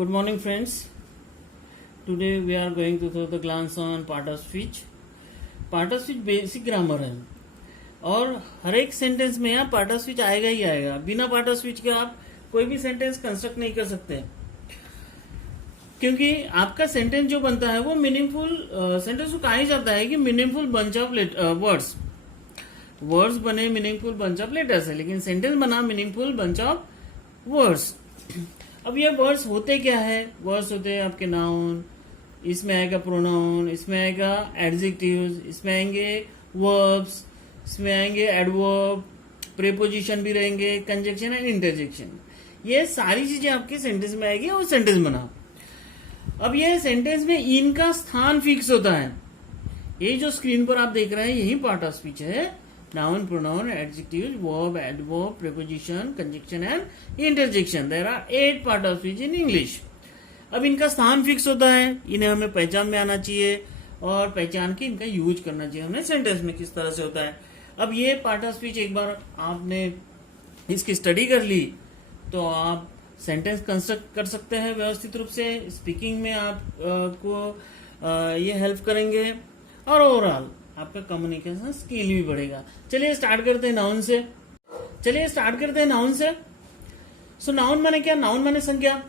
Good morning, friends. Today we are going to throw the glance on part of speech. Part of speech basic grammar है और हर एक sentence में यहाँ part of speech आएगा ही आएगा. बिना पार्ट ऑफ स्पीच के आप कोई भी सेंटेंस कंस्ट्रक्ट नहीं कर सकते, क्योंकि आपका सेंटेंस जो बनता है वो मीनिंगफुल सेंटेंस को कहा ही जाता है कि मीनिंगफुल बंच ऑफ वर्ड्स बने मीनिंगफुल बंच ऑफ लेटर्स है, लेकिन सेंटेंस बना मीनिंगफुल बंच ऑफ वर्ड्स. अब ये वर्ड्स होते क्या है? वर्ड्स होते हैं आपके नाउन, इसमें आएगा प्रोनाउन, इसमें आएगा एडजेक्टिव्स, इसमें आएंगे वर्ब्स, इसमें आएंगे एडवर्ब, प्रीपोजिशन भी रहेंगे, कंजक्शन एंड इंटरजेक्शन. ये सारी चीजें आपके सेंटेंस में आएगी और सेंटेंस बना. अब ये सेंटेंस में इनका स्थान फिक्स होता है. ये जो स्क्रीन पर आप देख रहे हैं यही पार्ट ऑफ स्पीच है. Noun, pronoun, adjective, verb, adverb, preposition, conjunction and interjection. There are 8 part of speech in English. अब इनका स्थान फिक्स होता है, इन्हें हमें पहचान में आना चाहिए और पहचान के इनका यूज करना चाहिए हमें सेंटेंस में किस तरह से होता है. अब ये पार्ट ऑफ स्पीच एक बार आपने इसकी स्टडी कर ली तो आप सेंटेंस कंस्ट्रक्ट कर सकते हैं व्यवस्थित रूप से. स्पीकिंग में आपको ये हेल्प करेंगे और ओवरऑल आपका कम्युनिकेशन स्किल भी बढ़ेगा. चलिए स्टार्ट करते हैं नाउन से. सो नाउन माने क्या? नाउन माने संज्ञा,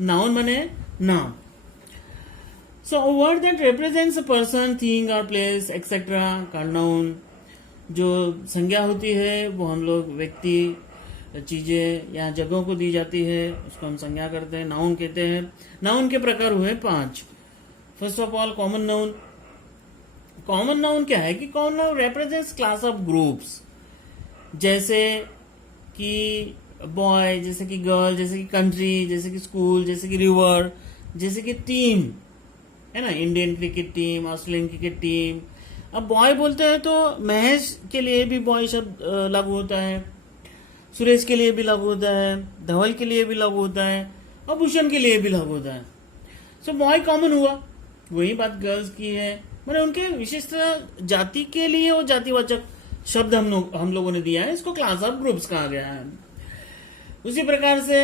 नाउन माने नाम. So a word that represents a person, thing और प्लेस एक्सेट्रा कॉल्ड नाउन. जो संज्ञा होती है वो हम लोग व्यक्ति, चीजें या जगहों को दी जाती है, उसको हम संज्ञा करते हैं, नाउन कहते हैं. नाउन के प्रकार हुए 5. First of all common noun. Common noun क्या है कि common noun represents class of groups, जैसे कि बॉय, जैसे कि गर्ल, जैसे कि कंट्री, जैसे कि स्कूल, जैसे कि रिवर, जैसे कि टीम है ना, Indian cricket team, Australian cricket team. अब बॉय बोलते हैं तो महेश के लिए भी बॉय शब्द लागू होता है, सुरेश के लिए भी लागू होता है, धवल के लिए भी लागू होता है और भूषण के लिए भी लागू होता है. सो बॉय कॉमन हुआ. वही बात गर्ल्स की है, मैंने उनके विशिष्ट जाति के लिए वो जातिवाचक शब्द हम लोगों ने दिया है, इसको क्लास ऑफ ग्रुप्स कहा गया है. उसी प्रकार से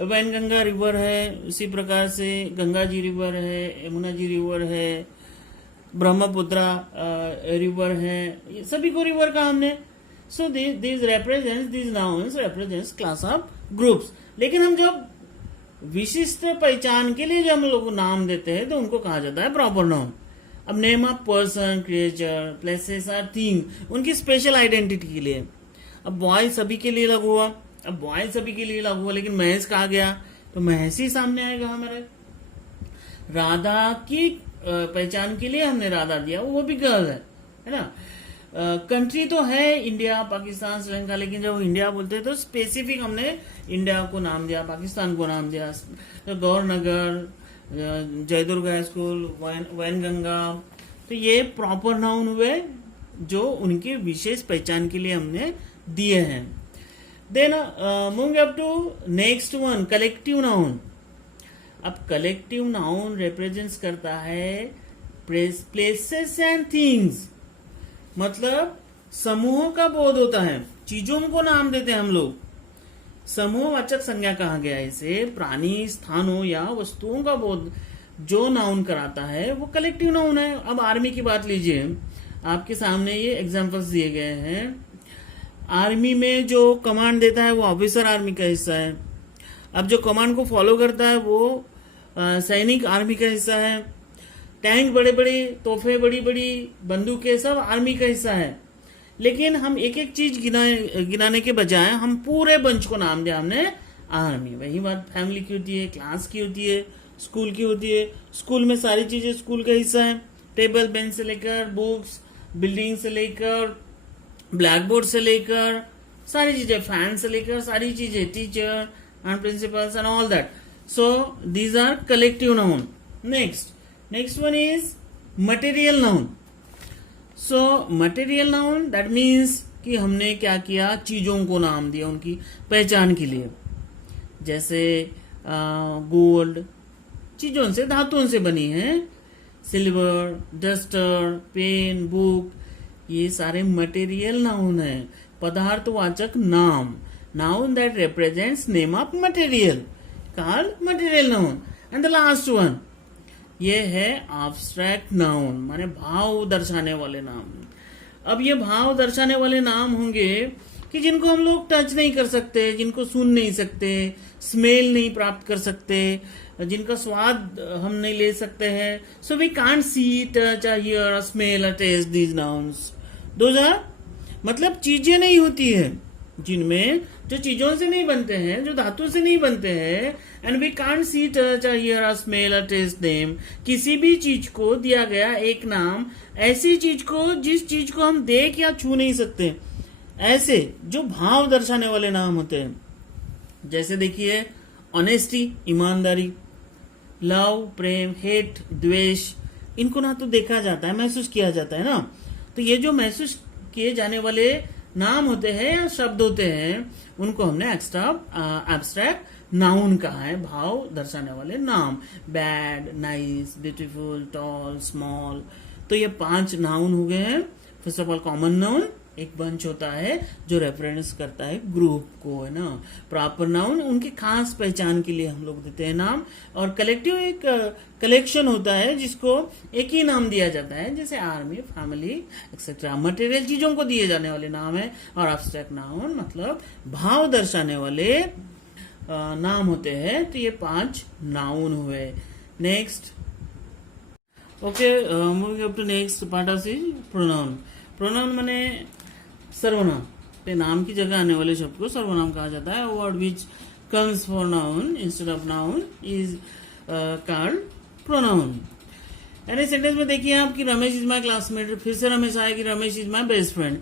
वैनगंगा रिवर है, उसी प्रकार से गंगा जी रिवर है, यमुना जी रिवर है, ब्रह्मपुत्रा रिवर है, ये सभी को रिवर कहा हमने. So this nouns represents class of groups. लेकिन हम जब विशिष्ट पहचान के लिए जो हम लोग नाम देते हैं तो उनको कहा जाता है प्रॉपर नाउन. अब name of person, creature, places और थिंग, उनकी स्पेशल आइडेंटिटी के लिए. अब बॉय सभी के लिए लागू हुआ. अब बॉय सभी के लिए लागू हुआ, लेकिन महेश कहा गया तो महेश ही सामने आएगा हमारे. राधा की पहचान के लिए हमने राधा दिया, वो भी गर्ल है ना. कंट्री तो है इंडिया, पाकिस्तान, श्रीलंका, लेकिन जब इंडिया बोलते हैं तो स्पेसिफिक हमने इंडिया को नाम दिया, पाकिस्तान को नाम दिया. तो गौरनगर, जयदुर्ग हाई स्कूल, वैनगंगा, तो ये प्रॉपर नाउन हुए जो उनकी विशेष पहचान के लिए हमने दिए हैं. Then moving up to next one, collective noun. अब कलेक्टिव नाउन रिप्रेजेंट्स करता है प्लेसेस एंड थिंग्स, मतलब समूहों का बोध होता है, चीजों को नाम देते हैं हम लोग. समूहवाचक संज्ञा कहा गया है इसे. प्राणी, स्थानों या वस्तुओं का बोध जो नाउन कराता है वो कलेक्टिव नाउन है. अब आर्मी की बात लीजिए, आपके सामने ये एग्जांपल्स दिए गए हैं. आर्मी में जो कमांड देता है वो ऑफिसर आर्मी का हिस्सा है. अब जो कमांड को फॉलो करता है वो सैनिक आर्मी का हिस्सा है. टैंक, बड़े बड़े तोहफे, बड़ी बड़ी बंदूकें, सब आर्मी का हिस्सा है. लेकिन हम एक एक चीज गिनाने के बजाय हम पूरे बंच को नाम दिया हमने आर्मी. वही बात फैमिली की होती है, क्लास की होती है, स्कूल की होती है. स्कूल में सारी चीजें स्कूल का हिस्सा है. टेबल, बेंच से लेकर बुक्स, बिल्डिंग से लेकर ब्लैक बोर्ड से लेकर सारी चीजें, फैन से लेकर सारी चीजें, teacher and principals and all that. So these are collective noun. Next one is material noun. So material noun that means कि हमने क्या किया, चीजों को नाम दिया उनकी पहचान के लिए. जैसे गोल्ड चीजों से, धातुओं से बनी है. सिल्वर, डस्टर, पेन, बुक, ये सारे मटेरियल नाउन है, पदार्थवाचक नाम. Noun that represents name of material. Called material noun. And the last one ये है एब्स्ट्रैक्ट नाउन, माने भाव दर्शाने वाले नाम। अब ये भाव दर्शाने वाले नाम होंगे कि जिनको हम लोग टच नहीं कर सकते, जिनको सुन नहीं सकते, स्मेल नहीं प्राप्त कर सकते, जिनका स्वाद हम नहीं ले सकते हैं। So we can't see, touch, hear, smell, taste these nouns. Those are मतलब चीजें नहीं होती है जिनमें, जो चीजों से नहीं बनते हैं, जो धातु से नहीं बनते हैं। And we can't see, touch, hear, smell, taste them. किसी भी चीज को दिया गया एक नाम, ऐसी चीज को जिस चीज को हम देख या छू नहीं सकते, ऐसे जो भाव दर्शाने वाले नाम होते हैं। जैसे देखिए ऑनेस्टी, ईमानदारी, लव, प्रेम, हेट, द्वेष, इनको ना तो देखा जाता है, महसूस किया जाता है ना। तो ये जो महसूस किए जाने वाले नाम होते हैं या शब्द होते हैं, उनको हमने एब्स्ट्रैक्ट नाउन कहा है, भाव दर्शाने वाले नाम। Bad, nice, beautiful, tall, small. तो ये 5 नाउन हो गए हैं। First of all common noun, एक बंच होता है जो रेफरेंस करता है ग्रुप को, है ना। प्रॉपर नाउन उनकी खास पहचान के लिए हम लोग देते हैं नाम। और कलेक्टिव एक कलेक्शन होता है जिसको एक ही नाम दिया जाता है, जैसे आर्मी, फैमिली एक्सेट्रा। मटेरियल चीजों को दिए जाने वाले नाम है। और एब्स्ट्रैक्ट नाउन मतलब भाव दर्शाने वाले नाम होते हैं। तो ये 5 नाउन हुए। Next, okay, moving up to next part of pronoun. Pronoun माने सर्वनाम, पे नाम की जगह आने वाले शब्द को सर्वनाम कहा जाता है। Word which comes for noun instead of noun is called pronoun. यानी सेंटेंस में देखिए आप कि रमेश इज माई क्लासमेट, फिर से रमेश आया कि Ramesh is my best friend.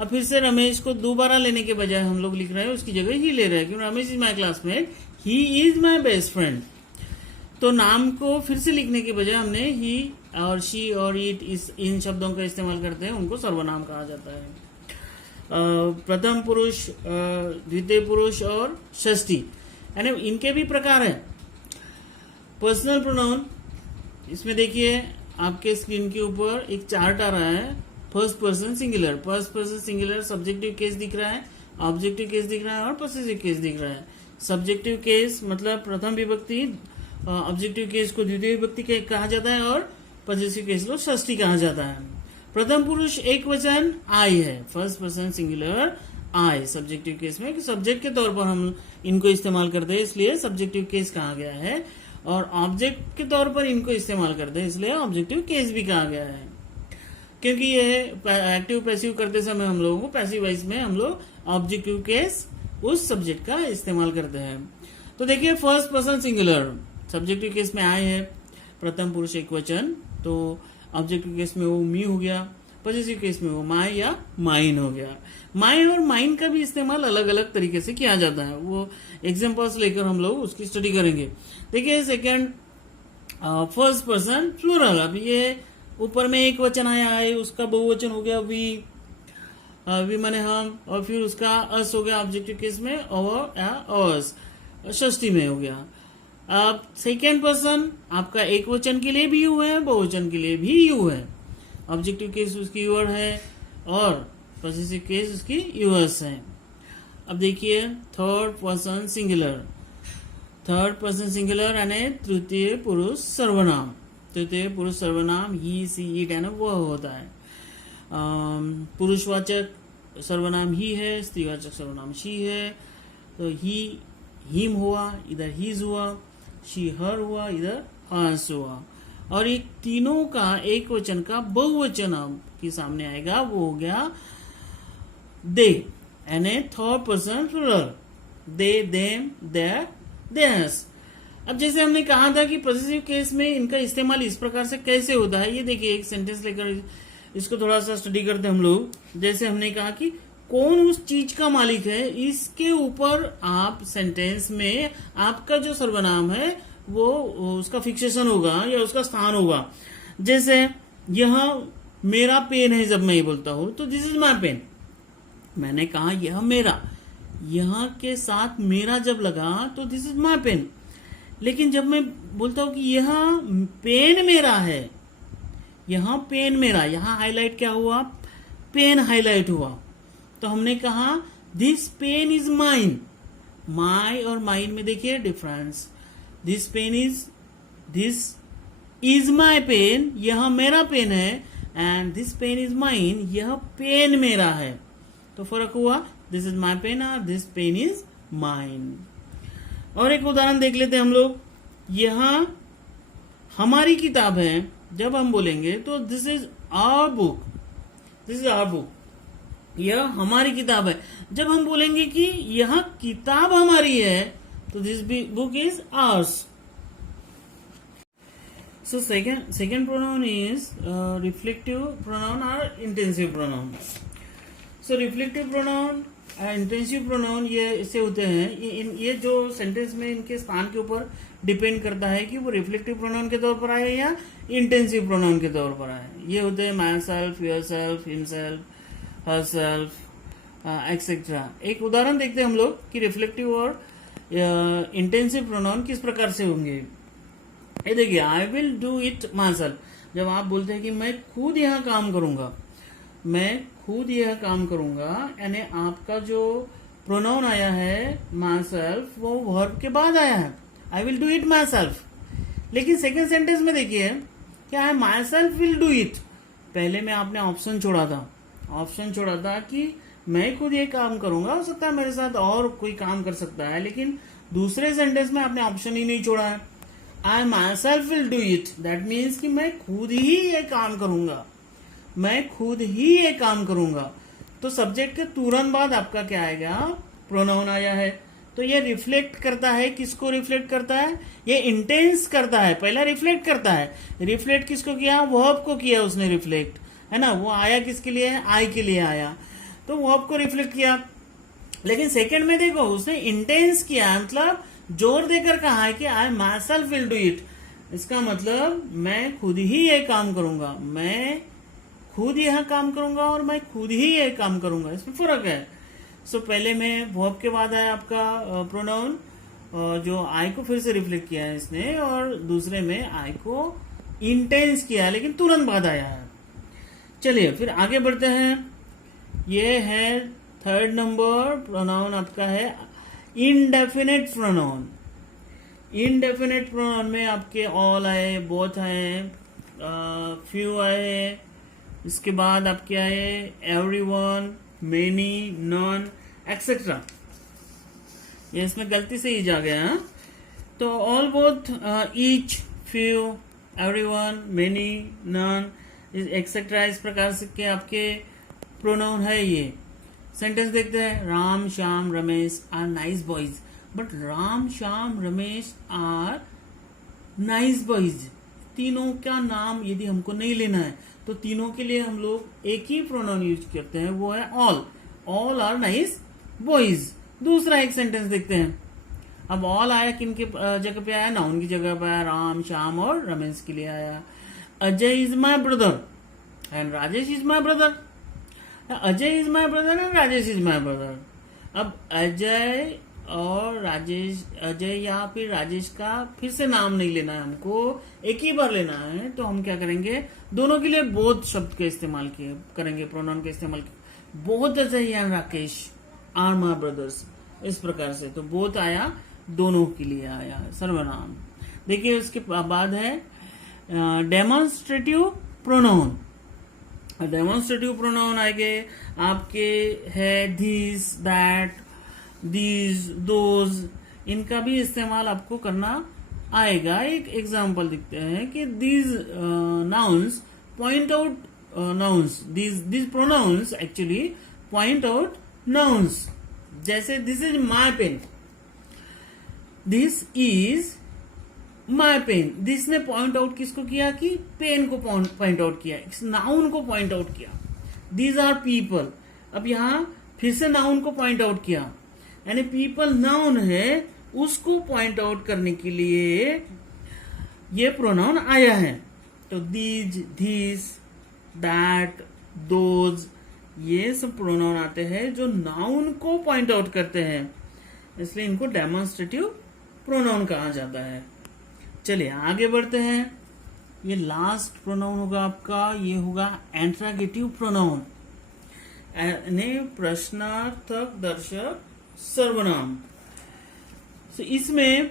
अब फिर से रमेश को दोबारा लेने के बजाय हम लोग लिख रहे हैं, उसकी जगह ही ले रहे हैं, क्योंकि Ramesh is my classmate, he is my best friend. तो नाम को फिर से लिखने के बजाय हमने ही और शी और इट इन शब्दों का इस्तेमाल करते हैं, उनको सर्वनाम कहा जाता है। प्रथम पुरुष, द्वितीय पुरुष और षष्ठी, यानी इनके भी प्रकार हैं। पर्सनल प्रोनाउन, इसमें देखिए आपके स्क्रीन के ऊपर एक चार्ट आ रहा है। First person singular, first person singular subjective case दिख रहा है, ऑब्जेक्टिव केस दिख रहा है और पॉसेसिव केस दिख रहा है। सब्जेक्टिव केस मतलब प्रथम विभक्ति, ऑब्जेक्टिव केस को द्वितीय विभक्ति कहा जाता है और पॉसेसिव केस को षष्ठी कहा जाता है। प्रथम पुरुष एक वचन आई है, फर्स्ट पर्सन सिंगुलर आई। सब्जेक्टिव केस में सब्जेक्ट के तौर पर हम इनको इस्तेमाल करते हैं, इसलिए सब्जेक्टिव केस कहा गया है। और ऑब्जेक्ट के तौर पर इनको इस्तेमाल करते हैं, इसलिए ऑब्जेक्टिव केस भी कहा गया है। क्योंकि ये एक्टिव पैसिव करते समय हम लोगों को पैसिव वॉइस में हम लोग ऑब्जेक्टिव केस उस सब्जेक्ट का इस्तेमाल करते हैं। तो देखिए first person singular, subjective case में आए है, प्रथम पुरुष एक वचन, तो ऑब्जेक्टिव केस में वो मी हो गया, पॉसेसिव केस में वो माई या माइन हो गया। माइन और माइन का भी इस्तेमाल अलग अलग तरीके से किया जाता है, वो एग्जांपल्स लेकर हम लोग उसकी स्टडी करेंगे। देखिए सेकंड, फर्स्ट पर्सन प्लूरल। अब ये ऊपर में एक वचन आया है, उसका बहुवचन हो गया वी, वी माने हम, और फिर उसका अस हो गया ऑब्जेक्टिव केस में, और या अस षष्ठी में हो गया। अब सेकेंड पर्सन आपका एक वचन के लिए भी यू है, बहुवचन के लिए भी यू है। ऑब्जेक्टिव केस उसकी यूर है और पॉसेसिव केस उसकी यूएस है। अब देखिए third person singular, third person singular यानी तृतीय पुरुष सर्वनाम। तृतीय पुरुष सर्वनाम ही, सी, इट यानी वह होता है। पुरुषवाचक सर्वनाम ही है, स्त्रीवाचक सर्वनाम शी है। तो ही हिम हुआ, इधर हीज हुआ, शी हर हुआ, इधर हर्स हुआ। और ये तीनों का एक वचन का बहुवचन आपके सामने आएगा, वो हो गया दे, यानी third person plural. They, them, their, theirs. अब जैसे हमने कहा था कि पॉसेसिव केस में इनका इस्तेमाल इस प्रकार से कैसे होता है, ये देखिए एक सेंटेंस लेकर इसको थोड़ा सा स्टडी करते हैं हम लोग। जैसे हमने कहा कि कौन उस चीज का मालिक है, इसके ऊपर आप सेंटेंस में आपका जो सर्वनाम है वो उसका फिक्सेशन होगा या उसका स्थान होगा। जैसे यह मेरा पेन है, जब मैं ये बोलता हूं तो दिस इज माई पेन, मैंने कहा यह मेरा, यहां के साथ मेरा जब लगा तो दिस इज माई पेन। लेकिन जब मैं बोलता हूं कि यह पेन मेरा है, यहां पेन मेरा, यहां हाईलाइट क्या हुआ, पेन हाईलाइट हुआ, तो हमने कहा this pen is mine. My और माइन में देखिए difference, this is my pen, यह मेरा पेन है, and this pen is mine, यह पेन मेरा है। तो फर्क हुआ, दिस इज माई पेन और दिस पेन इज माइन। और एक उदाहरण देख लेते हैं हम लोग। यह हमारी किताब है, जब हम बोलेंगे तो this is our book, this is our book, यह हमारी किताब है। जब हम बोलेंगे कि यह किताब हमारी है, तो this book is ours. So second pronoun is reflective pronoun or intensive pronoun. So reflective pronoun, intensive pronoun ये ऐसे होते हैं, ये जो सेंटेंस में इनके स्थान के ऊपर डिपेंड करता है कि वो रिफ्लेक्टिव प्रोनाउन के तौर पर आए या इंटेंसिव प्रोनाउन के तौर पर आए। ये होते हैं my self, your self, himself, her self etcetera. एक उदाहरण देखते हैं हम लोग कि रिफ्लेक्टिव और इंटेंसिव प्रोनाउन किस प्रकार से होंगे। ये देखिए, I will do it my self. जब आप बोलते हैं कि मैं खुद यह काम करूंगा, मैं खुद यह काम करूंगा, यानी आपका जो प्रोनाउन आया है माई सेल्फ, वो वर्ब के बाद आया है, I will do it my self. लेकिन सेकेंड सेंटेंस में देखिए क्या है, my self will do it. पहले में आपने ऑप्शन छोड़ा था कि मैं खुद ये काम करूंगा, हो सकता है मेरे साथ और कोई काम कर सकता है, लेकिन दूसरे सेंटेंस में आपने ऑप्शन ही नहीं छोड़ा है। I myself will do it, that means कि मैं खुद ही ये काम करूंगा, मैं खुद ही ये काम करूंगा। तो सब्जेक्ट के तुरंत बाद आपका क्या आएगा, प्रोनाउन आया है। तो ये रिफ्लेक्ट करता है, किसको रिफ्लेक्ट करता है, ये इंटेंस करता है। पहला रिफ्लेक्ट करता है, रिफ्लेक्ट किसको किया, वर्ब को किया उसने रिफ्लेक्ट, है ना। वो आया किसके लिए है, आई के लिए आया, तो वर्ब को रिफ्लेक्ट किया। लेकिन सेकंड में देखो उसने इंटेंस किया, मतलब जोर देकर कहा है कि I myself will do it. इसका मतलब मैं खुद ही ये काम करूंगा, मैं खुद यह काम करूंगा और मैं खुद ही ये काम करूंगा, इसमें फर्क है। सो पहले में वर्ब के बाद आया आपका प्रोनाउन, जो आई को फिर से रिफ्लेक्ट किया है इसने, और दूसरे में आई को इंटेंस किया लेकिन तुरंत बाद आया है। चलिए फिर आगे बढ़ते हैं। ये है थर्ड नंबर प्रोनाउन आपका है इनडेफिनेट प्रोनाउन। इनडेफिनेट प्रोनाउन में आपके ऑल आए, बोथ आए, फ्यू आए, इसके बाद आपके आए एवरीवन, मेनी, नॉन एक्सेट्रा। ये इसमें गलती से ईच आ गया है। तो all, both, each, few, everyone, many, non etcetera, इस प्रकार से के आपके प्रोनाउन है। ये सेंटेंस देखते हैं। Ram, Shyam, Ramesh are nice boys, but Ram, Shyam, Ramesh are nice boys. तीनों का नाम यदि हमको नहीं लेना है तो तीनों के लिए हम लोग एक ही प्रोनाउन यूज करते हैं, वो है all. All are nice boys. दूसरा एक सेंटेंस देखते हैं। अब ऑल आया किनके जगह पे आया, नाउन की जगह पे आया, राम, श्याम और रमेश के लिए आया। Ajay is my brother and Rajesh is my brother. Ajay is my brother and Rajesh is my brother. अब अजय और राजेश, अजय या फिर राजेश का फिर से नाम नहीं लेना है हमको, एक ही बार लेना है। तो हम क्या करेंगे, दोनों के लिए बोथ शब्द का इस्तेमाल करेंगे, प्रोनाउन का इस्तेमाल। Both Ajay and Rakesh are my brothers, इस प्रकार से। तो बोथ आया, दोनों के लिए आया सर्वनाम। देखिए उसके बाद है डेमोन्स्ट्रेटिव प्रोनाउन। डेमोन्स्ट्रेटिव प्रोनाउन आएंगे आपके है दिस, दैट, दीज, दोज, इनका भी इस्तेमाल आपको करना आएगा। एक एग्जांपल देखते हैं कि these nouns point out nouns, these pronouns actually point out nouns. जैसे this is my pen, this is my pen. This ने पॉइंट आउट किसको किया, कि पेन को पॉइंट आउट किया, नाउन को पॉइंट आउट किया। दीज आर पीपल, अब यहां फिर से नाउन को पॉइंट आउट किया, यानी पीपल नाउन है, उसको पॉइंट आउट करने के लिए ये प्रोनाउन आया है। तो दीज, धीस, दैट, दोज, ये सब प्रोनाउन आते हैं जो नाउन को पॉइंट आउट करते हैं, इसलिए इनको डेमोन्स्ट्रेटिव प्रोनाउन कहा जाता है। चलिए आगे बढ़ते हैं। ये लास्ट प्रोनाउन होगा आपका, ये होगा इंट्रोगेटिव प्रोनाउन, यानी प्रश्नार्थक दर्शक सर्वनाम। तो इसमें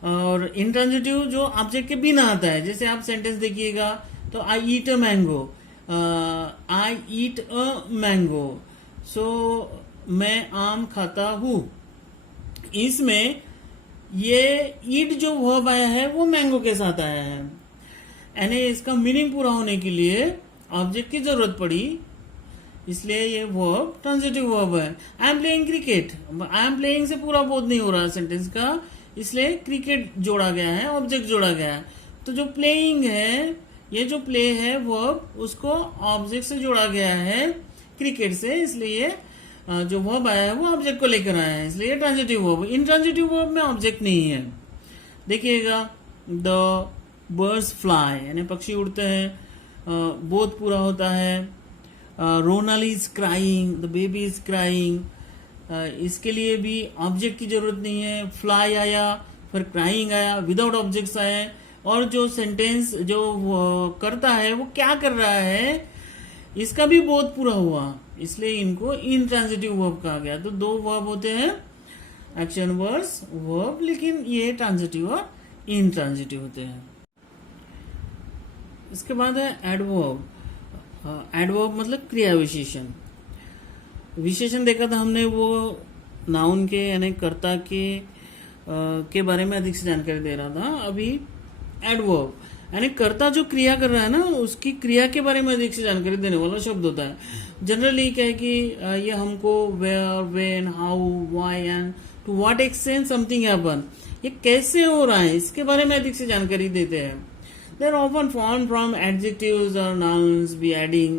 और इंट्रांजिटिव जो ऑब्जेक्ट के बिना आता है, जैसे आप सेंटेंस देखिएगा तो आई ईट a mango, I eat a mango, सो मैं आम खाता हूं। इसमें ये ईट जो वर्ब आया है वो मैंगो के साथ आया है, यानी इसका मीनिंग पूरा होने के लिए ऑब्जेक्ट की जरूरत पड़ी, इसलिए ये वर्ब ट्रांजिटिव वर्ब है। I am playing cricket, I am playing से पूरा बोध नहीं हो रहा सेंटेंस का, इसलिए क्रिकेट जोड़ा गया है, ऑब्जेक्ट जोड़ा गया है। तो जो प्लेइंग है, ये जो प्ले है वर्ब, उसको ऑब्जेक्ट से जोड़ा गया है क्रिकेट से, इसलिए जो वर्ब आया है वो ऑब्जेक्ट को लेकर आया है, इसलिए ट्रांजिटिव वर्ब। इंट्रांजिटिव वर्ब में ऑब्जेक्ट नहीं है। देखिएगा द बर्ड्स फ्लाई, यानी पक्षी उड़ते हैं, बोध पूरा होता है। Ronal is crying, the baby is crying, इसके लिए भी ऑब्जेक्ट की जरूरत नहीं है। फ्लाई आया, फिर क्राइंग आया, विदाउट ऑब्जेक्ट्स आए, और जो सेंटेंस जो करता है वो क्या कर रहा है, इसका भी बोध पूरा हुआ, इसलिए इनको इंट्रांजिटिव वर्ब कहा गया। तो दो वर्ब होते हैं, एक्शन वर्ड्स वर्ब, लेकिन ये ट्रांजिटिव और इंट्रांजिटिव होते हैं। इसके बाद है एडवर्ब। एडवर्ब मतलब क्रिया विशेषण। विशेषण देखा था हमने, वो नाउन के यानी कर्ता के बारे में अधिक से जानकारी दे रहा था। अभी एडवर्ब यानी कर्ता जो क्रिया कर रहा है ना, उसकी क्रिया के बारे में अधिक से जानकारी देने वाला शब्द होता है। जनरली क्या है कि ये हमको where, when, how, why and to what extent something happen, ये कैसे हो रहा है, इसके बारे में अधिक से जानकारी देते हैं। They are often formed from adjectives or nouns by adding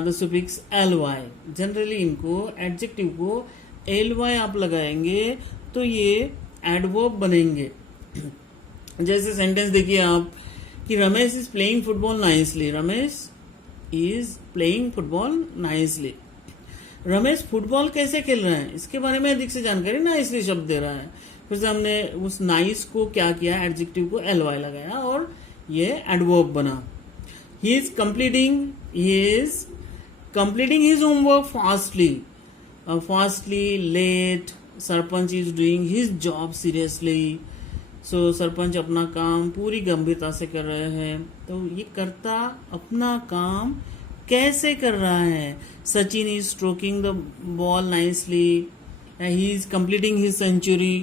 the suffix ly. Generally इनको adjective को ly आप लगाएंगे तो ये adverb बनेंगे। जैसे सेंटेंस देखिए आप कि Ramesh is playing football nicely, Ramesh is playing football nicely. Ramesh football कैसे खेल रहे हैं, इसके बारे में अधिक से जानकारी नाइसली शब्द दे रहा है। फिर से हमने उस नाइस को क्या किया, एडजेक्टिव को ly लगाया और ये एडवर्ब बना। He is completing his homework fastly, fastly, late. Sarpanch is doing his job seriously, so sarpanch अपना काम पूरी गंभीरता से कर रहे हैं। तो ये कर्ता अपना काम कैसे कर रहा है। Sachin is stroking the ball nicely, he is completing his century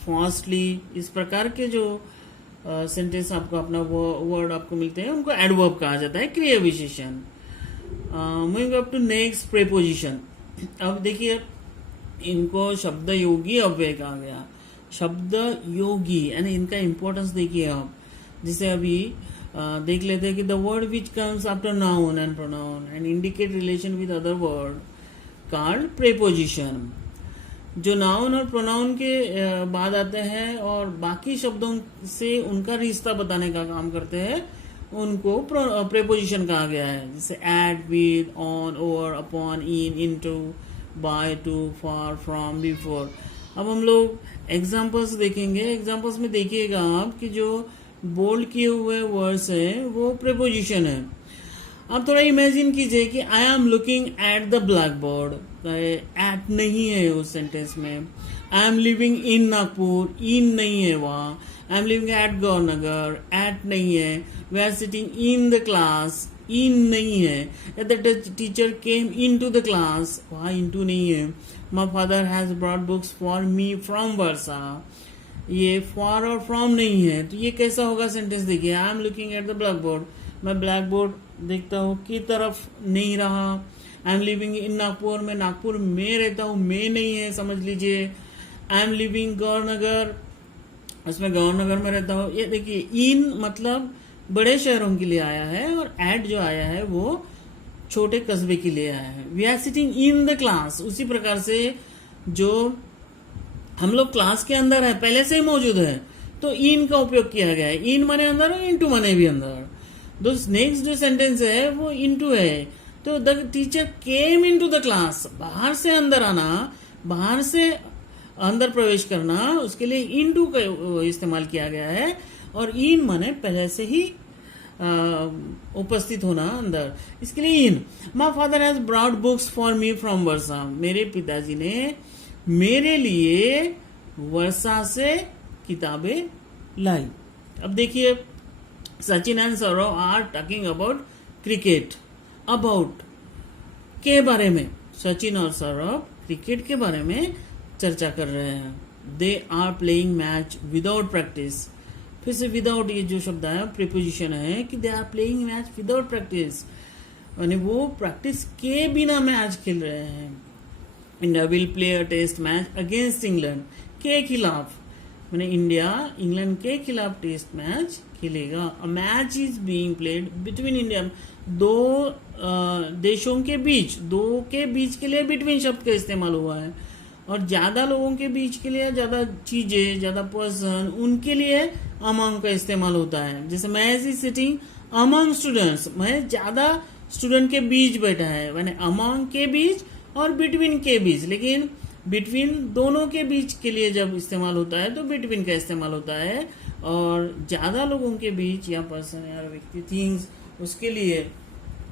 fastly. इस प्रकार के जो सेंटेंस आपको अपना वर्ड आपको मिलते हैं उनको एडवर्ब कहा जाता है, क्रिया विशेषण। Moving up to next preposition. अब देखिए इनको शब्द योगी अव्यय कहा गया। शब्द योगी यानी इनका इंपॉर्टेंस देखिए आप, जिसे अभी देख लेते हैं कि the word which comes after noun and pronoun and indicate relation with other word called preposition. जो नाउन और प्रोनाउन के बाद आते हैं और बाकी शब्दों से उनका रिश्ता बताने का काम करते हैं, उनको प्रेपोजिशन कहा गया है। जैसे at, with, on, over, upon, in, into, by, to, for, from, before. अब हम लोग एग्जाम्पल्स देखेंगे। एग्जाम्पल्स में देखिएगा आप कि जो बोल्ड किए हुए वर्ड्स हैं वो प्रेपोजिशन है। अब थोड़ा इमेजिन कीजिए कि I am looking at the blackboard, at नहीं है उस सेंटेंस में। I am living in Nagpur, in नहीं है वहाँ। I am living at Gaurnagar, at नहीं है। We are sitting in the class, in नहीं है। The teacher came in to the class, वहाँ इंटू नहीं है। My father has brought books for me from Varsa, ये फॉर और फ्रॉम नहीं है। तो ये कैसा होगा सेंटेंस देखिए, आई am looking at the black board, मैं ब्लैक बोर्ड देखता हूँ की तरफ नहीं रहा। आई एम लिविंग इन नागपुर, मैं नागपुर में रहता हूँ, में नहीं है, समझ लीजिए। आई एम लिविंग गौरनगर, उसमें गौरनगर में रहता हूँ। ये देखिए इन मतलब बड़े शहरों के लिए आया है और एट जो आया है वो छोटे कस्बे के लिए आया है। We are sitting in the class, उसी प्रकार से जो हम लोग क्लास के अंदर है पहले से ही मौजूद है तो इन का उपयोग किया गया है। इन माने अंदर और इनटू माने भी अंदर। दो नेक्स्ट जो सेंटेंस है वो इनटू है, तो the teacher came into the class, बाहर से अंदर आना, बाहर से अंदर प्रवेश करना, उसके लिए इनटू का इस्तेमाल किया गया है। और इन माने पहले से ही उपस्थित होना अंदर, इसके लिए in. My father has brought books for me from Varsa, मेरे पिताजी ने मेरे लिए वर्षा से किताबें लाई। अब देखिए, Sachin and Sourav are talking about cricket, about के बारे में, सचिन और सौरव क्रिकेट के बारे में चर्चा कर रहे हैं। They are playing match without practice. फिर से विदाउट, ये जो शब्द है प्रीपोजिशन है कि they are playing match without practice, यानी वो प्रैक्टिस के बिना मैच खेल रहे हैं। India will play a test match against England, के खिलाफ, मैंने इंडिया इंग्लैंड के खिलाफ टेस्ट मैच खेलेगा। A match is being played between India, दो देशों के बीच, दो के बीच के लिए बिटवीन शब्द का इस्तेमाल हुआ है, और ज्यादा लोगों के बीच के लिए, ज्यादा चीजें, ज्यादा पर्सन, उनके लिए अमंग का इस्तेमाल होता है। जैसे मैं इज सिटिंग अमंग स्टूडेंट्स, मैं ज्यादा स्टूडेंट के बीच बैठा है, मैंने अमंग के बीच और बिटवीन के बीच, लेकिन बिटवीन दोनों के बीच के लिए जब इस्तेमाल होता है तो बिटवीन का इस्तेमाल होता है, और ज्यादा लोगों के बीच या पर्सन या व्यक्ति, थिंग्स, उसके लिए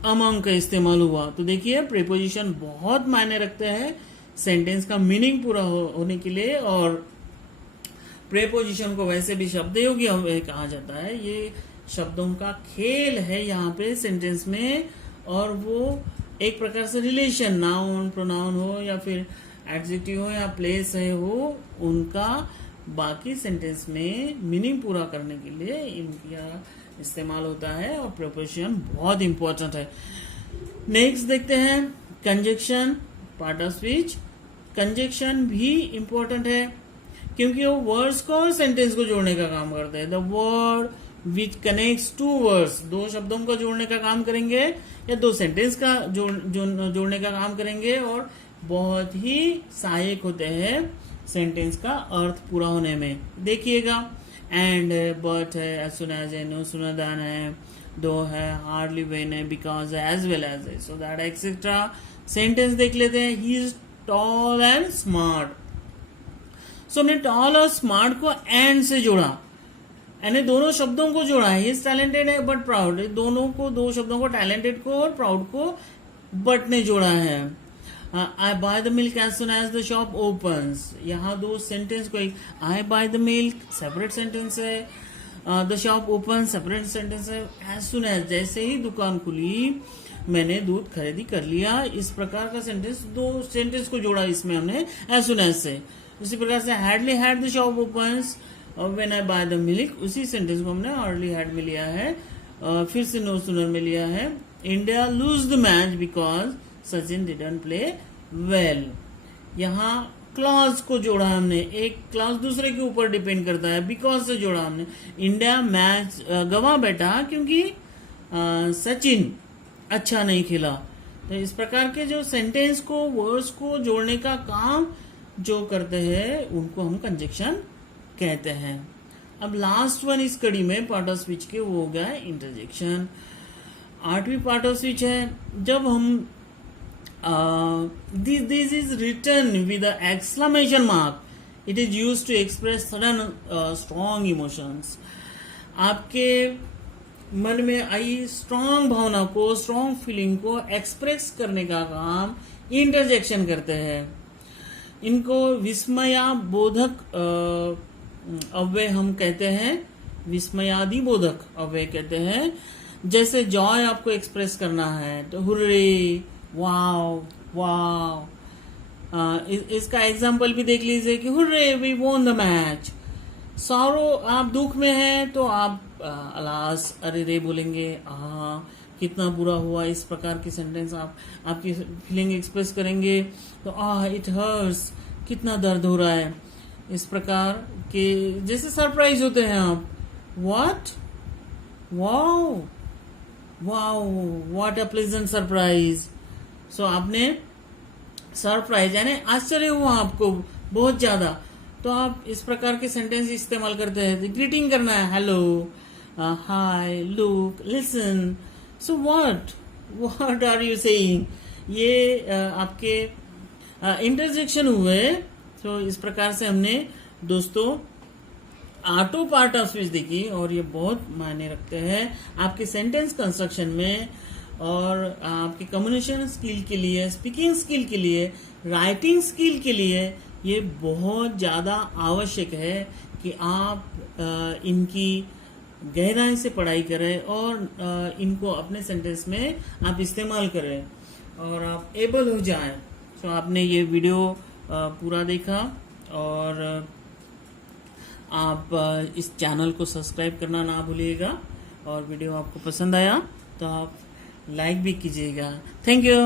अमंग का इस्तेमाल हुआ। तो देखिए, प्रीपोजिशन बहुत मायने रखते हैं सेंटेंस का मीनिंग पूरा होने के लिए, और प्रीपोजिशन को वैसे भी शब्दयोगी कहा जाता है। ये शब्दों का खेल है यहाँ पे सेंटेंस में, और वो एक प्रकार से रिलेशन, नाउन, प्रोनाउन हो या फिर एडजेक्टिव हो या प्लेस है हो, उनका बाकी सेंटेंस में मीनिंग पूरा करने के लिए इनका इस्तेमाल होता है, और प्रीपोजिशन बहुत इंपॉर्टेंट है। नेक्स्ट देखते हैं conjunction, part of speech. Conjunction भी इंपॉर्टेंट है क्योंकि वो वर्ड्स को और सेंटेंस को जोड़ने का काम करते हैं। The word which connects two words, दो शब्दों को जोड़ने का काम करेंगे या दो सेंटेंस का जोड़ने का काम करेंगे, और बहुत ही सहायक होते हैं सेंटेंस का अर्थ पूरा होने में। देखिएगा, एंड है, बट है, एज सुन एज है, नो सुनर देन है, दो है, हार्डली वेन है, बिकॉज है, एज वेल एज है, सो दैट एक्सेट्रा। सेंटेंस देख लेते हैं। He is tall and smart. So हमने टॉल और स्मार्ट को एंड से जोड़ा, यानी दोनों शब्दों को जोड़ा है। ही इज टैलेंटेड है बट प्राउड, दोनों को, दो शब्दों को, टैलेंटेड को और प्राउड को बट ने जोड़ा है। I buy the milk as soon as the shop opens, यहाँ दो सेंटेंस को, एक I buy the milk separate sentence है, the shop open separate sentence है। एज सुन एज, जैसे ही दुकान खुली मैंने दूध खरीदी कर लिया, इस प्रकार का सेंटेंस, दो सेंटेंस को जोड़ा इसमें हमने एज सुन एज से। उसी प्रकार से hardly had the shop opens when I buy the milk, उसी सेंटेंस को हमने हार्डली हैड में लिया है, फिर से नो सुनर में लिया है। India lose the match because Sachin didn't play well, यहाँ क्लॉज को जोड़ा हमने, एक क्लॉज दूसरे के ऊपर डिपेंड करता है, बिकॉज से जोड़ा हमने। इंडिया मैच गवा बैठा क्योंकि सचिन अच्छा नहीं खेला। तो इस प्रकार के जो सेंटेंस को, वर्ड्स को जोड़ने का काम जो करते हैं उनको हम कंजक्शन कहते हैं। अब लास्ट वन इस कड़ी में पार्ट ऑफ स्पीच के, वो हो गया इंटरजेक्शन। 8वीं पार्ट ऑफ स्पीच है, जब हम this is written with an exclamation mark. It is used to express sudden strong emotions. आपके मन में आई स्ट्रॉन्ग भावना को, स्ट्रॉन्ग फीलिंग को एक्सप्रेस करने का काम इंटरजेक्शन करते हैं। इनको विस्मया बोधक अव्यय हम कहते हैं, विस्मयादि बोधक अव्यय कहते हैं। जैसे जॉय आपको एक्सप्रेस करना है तो हुर्रे, वाओ, वाओ। इसका एग्जाम्पल भी देख लीजिए कि hurray we won the match. Sorrow, आप दुख में हैं तो आप अलास, अरे रे बोलेंगे, कितना बुरा हुआ, इस प्रकार की सेंटेंस आप आपकी फीलिंग एक्सप्रेस करेंगे। तो इट हर्ट्स, कितना दर्द हो रहा है, इस प्रकार के। जैसे सरप्राइज होते हैं आप, what, wow, wow, what a pleasant surprise. So आपने सरप्राइज यानी आश्चर्य हुआ आपको बहुत ज्यादा, तो आप इस प्रकार के सेंटेंस इस्तेमाल करते हैं। ग्रीटिंग करना है, hello, hi, look, listen. So what are you saying, ये आपके इंटरजेक्शन हुए। तो इस प्रकार से हमने दोस्तों 8 पार्ट ऑफ स्पीच देखी, और ये बहुत मायने रखते हैं आपके सेंटेंस कंस्ट्रक्शन में, और आपके कम्युनिकेशन स्किल के लिए, स्पीकिंग स्किल के लिए, राइटिंग स्किल के लिए ये बहुत ज़्यादा आवश्यक है कि आप इनकी गहराई से पढ़ाई करें और इनको अपने सेंटेंस में आप इस्तेमाल करें और आप एबल हो जाएं। तो आपने ये वीडियो पूरा देखा और आप इस चैनल को सब्सक्राइब करना ना भूलिएगा और वीडियो आपको पसंद आया तो आप लाइक भी कीजिएगा। Thank you.